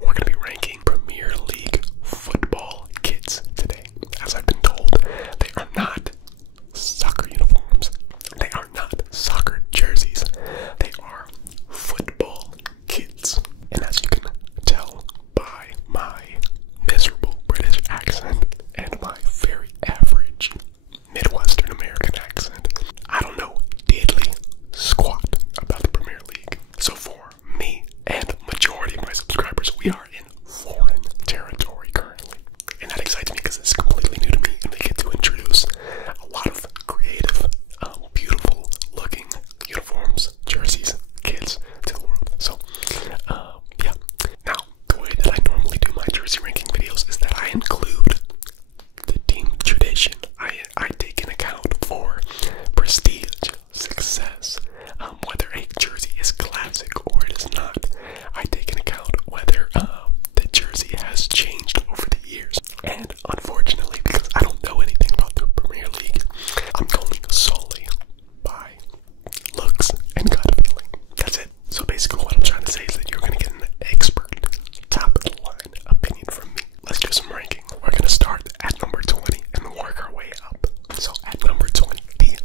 We're going to be ranking Premier League football kits today. As I've been told, they are not soccer uniforms. They are not soccer jerseys. They are football kits. And as you can tell by my miserable British accent and my very average Midwestern American accent, I don't know diddly squat about the Premier League. So for me and the majority of my subscribers, we are in foreign territory currently. And that excites me because it's completely new to me and they get to introduce a lot of creative, beautiful looking uniforms, jerseys, kits to the world. So, yeah. Now, the way that I normally do my jersey ranking videos is that I include the team tradition. I take an account for prestige, success, whether a jersey is classic or it is not. I take into account whether the jersey has changed over the years. And unfortunately, because I don't know anything about the Premier League, I'm going solely by looks and gut feeling. That's it. So basically what I'm trying to say is that you're going to get an expert, top of the line opinion from me. Let's do some ranking. We're going to start at number 20 and work our way up. So at number 20, the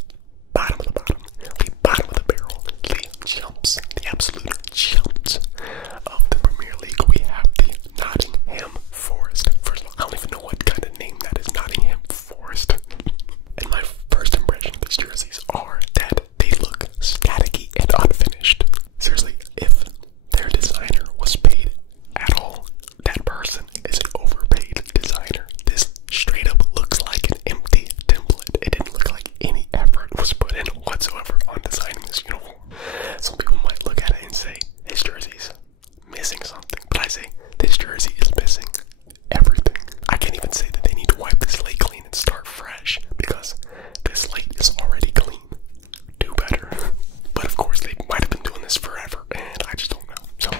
bottom of the bottom, the bottom of the barrel, the chumps, the absolute chumps of the Premier League, we have the Nottingham Forest. First of all, I don't even know what kind of name that is, Nottingham Forest. And my first impression of these jerseys are that they look staticky and unfinished. Seriously, if their designer was paid at all, that person is an overpaid designer. This straight up looks like an empty template. It didn't look like any effort was put in whatsoever on designing this uniform. Some people might look at it and say, this jersey's missing something. But I say, this jersey is missing everything. I can't even say that they need to wipe this slate clean and start fresh, because this slate is already clean. Do better. But of course, they might have been doing this forever, and I just don't know. So,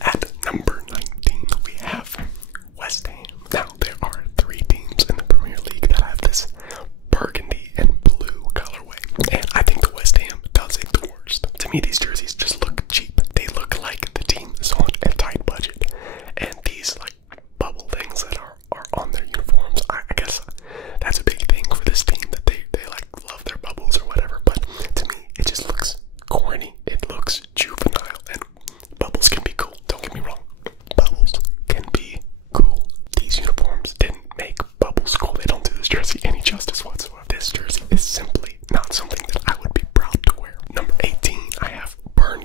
at number 19, we have West Ham. Now, there are 3 teams in the Premier League that have this burgundy and blue colorway, and I think the West Ham does it the worst. To me, these jerseys just look cheap. They look like the team is on a tight budget, and these like bubble things that are on their uniforms, I guess that's a big thing for this team, that they like love their bubbles or whatever, but to me, it just looks corny. It looks juvenile, and bubbles can be cool. Don't get me wrong. Bubbles can be cool. These uniforms didn't make bubbles cool. They don't do this jersey any justice whatsoever. This jersey is simply not something that I would be proud to wear. Number 18, I have burnt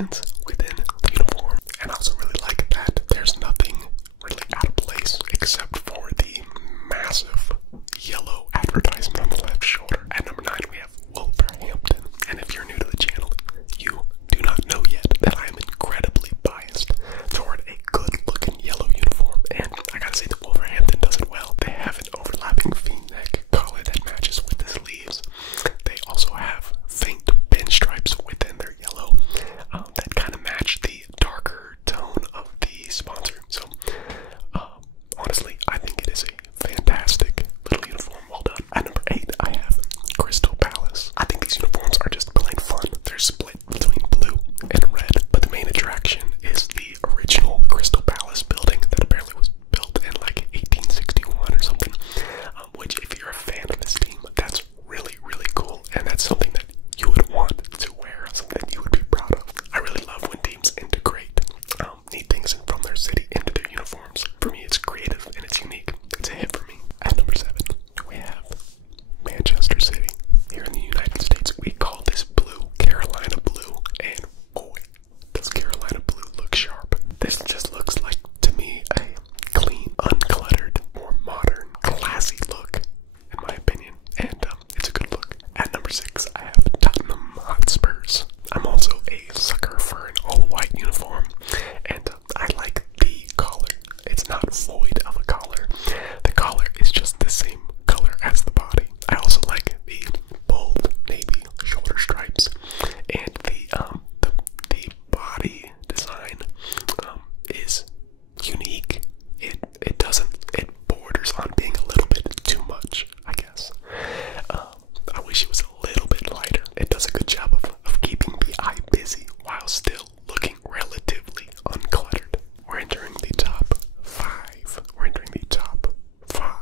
accents within the uniform. And I also really like that there's nothing really out of place except for the massive yellow advertisement on the left shoulder. At number 9, we have Wolverhampton. And if you're new to the channel, you do not know yet that I am incredibly biased toward a good-looking yellow uniform. And I gotta say that Wolverhampton does it well. They have an overlapping V-neck collar that matches with the sleeves. They also have faint pinstripes within their yellow that kind of match the darker tone of the sponsor. So, honestly, I think it is a fantastic little uniform. Well done. At number 8, I have Crystal Palace. I think these uniforms are just plain fun. They're split between blue and red, but the main attraction is the original Crystal Palace building that apparently was built in like 1861 or something, which if you're a fan of this team, that's really, really cool, and that's something that you would want to wear, something you would be proud of. I really love when teams integrate neat things from their city into their uniforms. For me, it's creative and it's unique. It's a hit for me. At number 7, we have Manchester City. Here in the United States, we call this blue Carolina blue, and boy, does Carolina blue look sharp. This just looks like, to me, a clean, uncluttered, more modern, classy look, in my opinion, and it's a good look. At number 6, I have Tottenham Hotspurs. I'm also a sucker for an all-white uniform, and I like the collar. It's not void of a collar. The collar is just the same color as the body. I also like the bold navy shoulder stripes, and the body design is unique. It borders on being a little bit too much, I guess. I wish it was a little bit lighter. It does a good job of keeping the eye busy while still looking relatively uncluttered. We're entering the top 5. We're entering the top 5.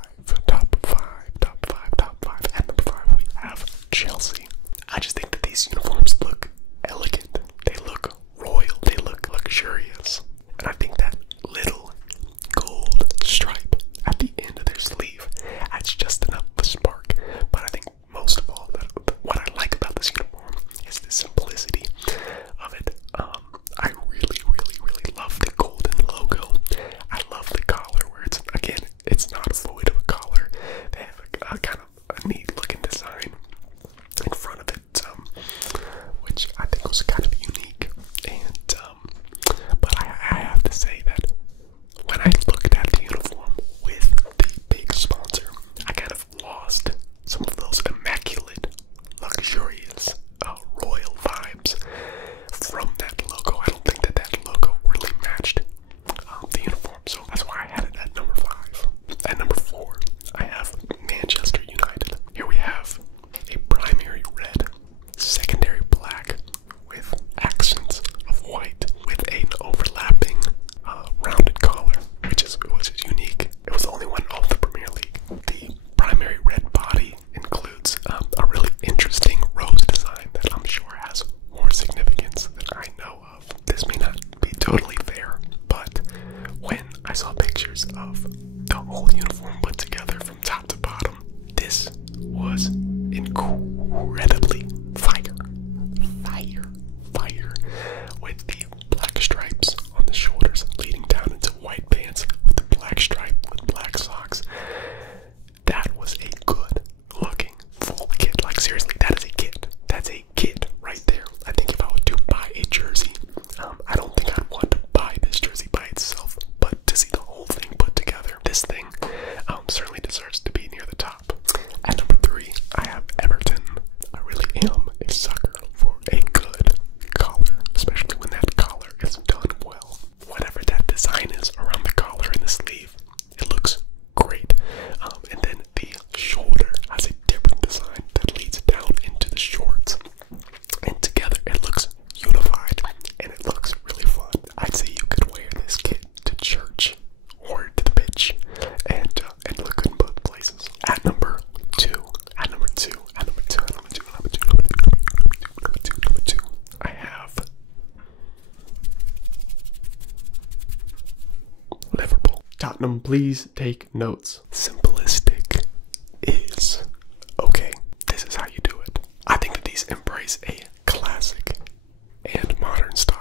At number 5, we have Chelsea. I just think that these uniforms look elegant. They look royal. They look luxurious. And I think that little gold stripe at the end of their sleeve adds just enough of a spark. But I think most of all, what I like about this uniform is the simplicity of it. I really, really, really love the golden logo. I love the collar where it's not void of a collar. They have a kind of a neat looking design in front of it, which I think was kind of unique. And but I have to say that when I looked at the uniform with the big sponsor, I kind of lost some of those immaculate, luxurious, royal vibes from that logo. I don't think that logo really matched the uniform, so that's why I had it at number 5. At number 4, I have Manchester United. Here we have a primary red, secondary black, with accents of white, with an overlapping rounded collar, which was unique. It was the only one in all of the Premier League. The primary red body includes a really interesting rose design that I'm sure has more significance than I know of. This may not be totally fair, but when I saw pictures of the whole uniform put together from top to bottom, this was incredibly fire, with the black stripes on the shoulders leading down into white pants with the black stripe with black socks. That was a good looking full kit. Like seriously, that is a kit. That's a kit right there. I think if I were to buy a jersey, I don't think I'd want to buy this jersey by itself, but to see the whole thing put together, this thing certainly deserves to be near the top. At number 3, I have Everton. I really am a sucker for a good collar, especially when that collar is done well. Whatever that design is around the collar and the sleeve, it looks great. And then the shoulder has a different design that leads down into the shorts, and together it looks unified and it looks really fun. I'd say you could wear this kit to church or to the pitch and look good in both places. At number 2, I have Liverpool. Tottenham, please take notes. Simplistic is okay. This is how you do it. I think that these embrace a classic and modern style.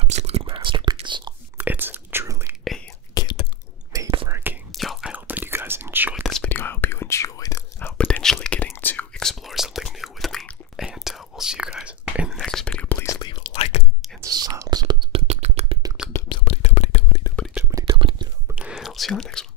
absolute masterpiece. It's truly a kit made for a king. Y'all, I hope that you guys enjoyed this video. I hope you enjoyed potentially getting to explore something new with me. And we'll see you guys in the next video. Please leave a like and subs. We'll see you on the next one.